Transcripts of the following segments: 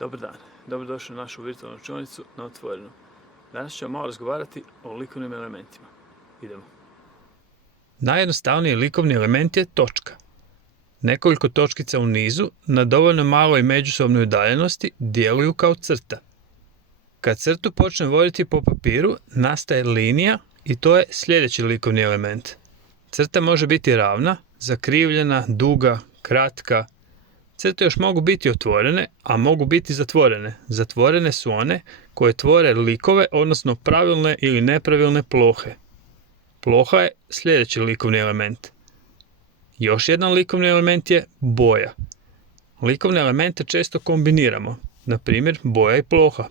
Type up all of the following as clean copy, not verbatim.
Dobar dan, dobrodošli u našu virtualnu učionicu na otvorenu. Danas ćemo malo razgovarati o likovnim elementima. Idemo. Najjednostavniji likovni element je točka. Nekoliko točkica u nizu na dovoljno maloj međusobnoj udaljenosti djeluju kao crta. Kad crtu počne voditi po papiru, nastaje linija i to je sljedeći likovni element. Crta može biti ravna, zakrivljena, duga, kratka. Crte još mogu biti otvorene, a mogu biti zatvorene. Zatvorene su one koje tvore likove, odnosno pravilne ili nepravilne plohe. Ploha je sljedeći likovni element. Još jedan likovni element je boja. Likovne elemente često kombiniramo, na primjer boja i ploha.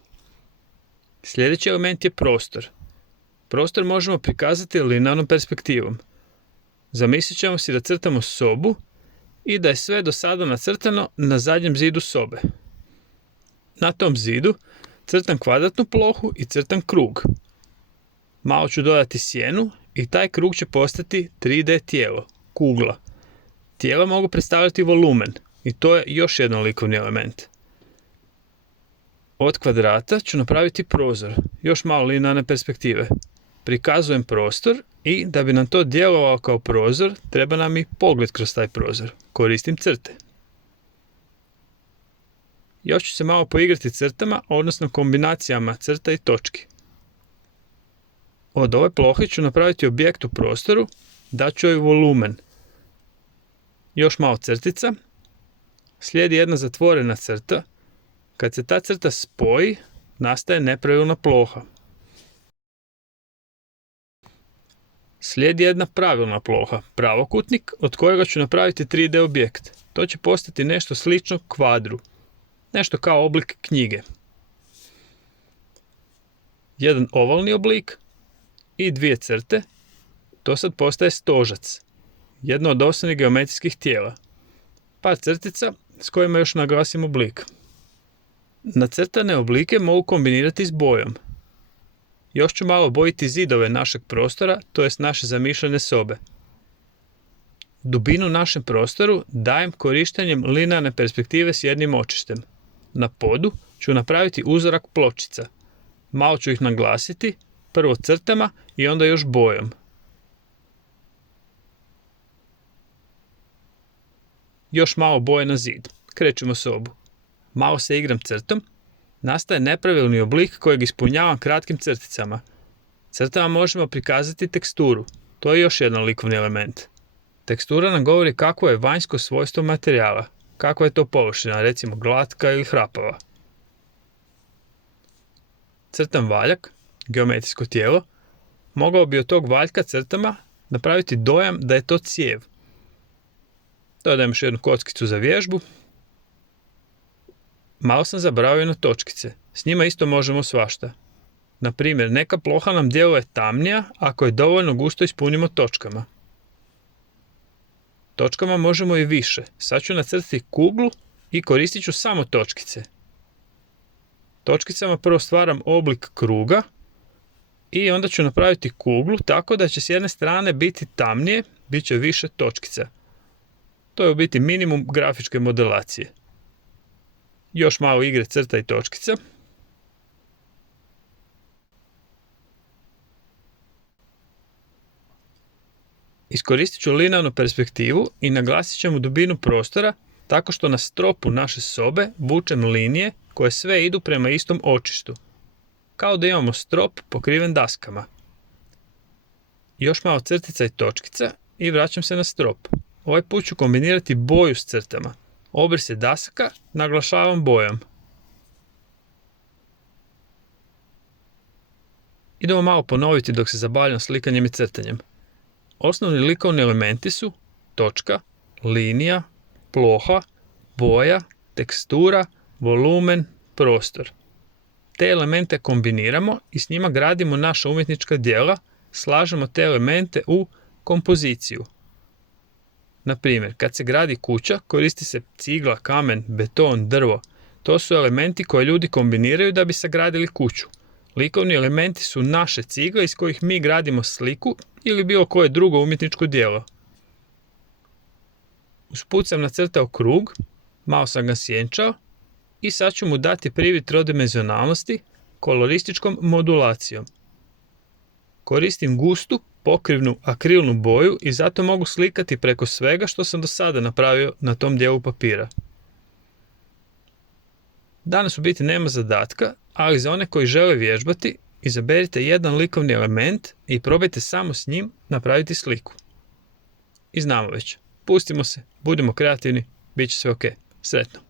Sljedeći element je prostor. Prostor možemo prikazati linearnom perspektivom. Zamislit ćemo si da crtamo sobu i da je sve do sada nacrtano na zadnjem zidu sobe. Na tom zidu crtam kvadratnu plohu i crtam krug. Malo ću dodati sjenu i taj krug će postati 3D tijelo, kugla. Tijela mogu predstavljati volumen i to je još jedan likovni element. Od kvadrata ću napraviti prozor, još malo linearne perspektive. Prikazujem prostor i da bi nam to djelovalo kao prozor, treba nam i pogled kroz taj prozor. Koristim crte. Još ću se malo poigrati crtama, odnosno kombinacijama crta i točki. Od ove plohe ću napraviti objekt u prostoru, daću joj volumen. Još malo crtica. Slijedi jedna zatvorena crta. Kad se ta crta spoji, nastaje nepravilna ploha. Slijedi jedna pravilna ploha, pravokutnik, od kojega ću napraviti 3D objekt. To će postati nešto slično kvadru. Nešto kao oblik knjige. Jedan ovalni oblik i dvije crte. To sad postaje stožac. Jedno od osnovnih geometrijskih tijela. Par crtica s kojima još naglasim oblik. Nacrtane oblike mogu kombinirati s bojom. Još ću malo bojiti zidove našeg prostora, to jest naše zamišljene sobe. Dubinu našem prostoru dajem korištenjem linearne perspektive s jednim očištem. Na podu ću napraviti uzorak pločica. Malo ću ih naglasiti, prvo crtama i onda još bojom. Još malo boje na zid. Krećemo sobu. Malo se igram crtom. Nastaje nepravilni oblik kojeg ispunjavam kratkim crticama. Crtama možemo prikazati teksturu. To je još jedan likovni element. Tekstura nam govori kakvo je vanjsko svojstvo materijala. Kakva je to površina, recimo glatka ili hrapava. Crtam valjak, geometrijsko tijelo. Mogao bi od tog valjka crtama napraviti dojam da je to cijev. Dodajem još jednu kockicu za vježbu. Malo sam zaboravio na točkice. S njima isto možemo svašta. Na primjer, neka ploha nam djeluje tamnija ako je dovoljno gusto ispunimo točkama. Točkama možemo i više. Sad ću nacrtati kuglu i koristit ću samo točkice. Točkicama prvo stvaram oblik kruga i onda ću napraviti kuglu tako da će s jedne strane biti tamnije, bit će više točkica. To je u biti minimum grafičke modelacije. Još malo igre crta i točkica. Iskoristit ću linearnu perspektivu i naglasit ćemo dubinu prostora tako što na stropu naše sobe vučem linije koje sve idu prema istom očištu. Kao da imamo strop pokriven daskama. Još malo crtica i točkica i vraćam se na strop. Ovaj put ću kombinirati boju s crtama. Obrise dasaka naglašavam bojom. Idemo malo ponoviti dok se zabavljam slikanjem i crtanjem. Osnovni likovni elementi su točka, linija, ploha, boja, tekstura, volumen, prostor. Te elemente kombiniramo i s njima gradimo naša umjetnička djela, slažemo te elemente u kompoziciju. Na primjer, kad se gradi kuća, koristi se cigla, kamen, beton, drvo. To su elementi koje ljudi kombiniraju da bi sagradili kuću. Likovni elementi su naše cigle iz kojih mi gradimo sliku ili bilo koje drugo umjetničko djelo. Usput sam nacrtao krug, malo sam ga sjenčao i sad ću mu dati privid trodimenzionalnosti kolorističkom modulacijom. Koristim gustu, pokrivnu akrilnu boju i zato mogu slikati preko svega što sam do sada napravio na tom dijelu papira. Danas u biti nema zadatka, ali za one koji žele vježbati, izaberite jedan likovni element i probajte samo s njim napraviti sliku. I znamo već, pustimo se, budimo kreativni, bit će sve ok. Sretno!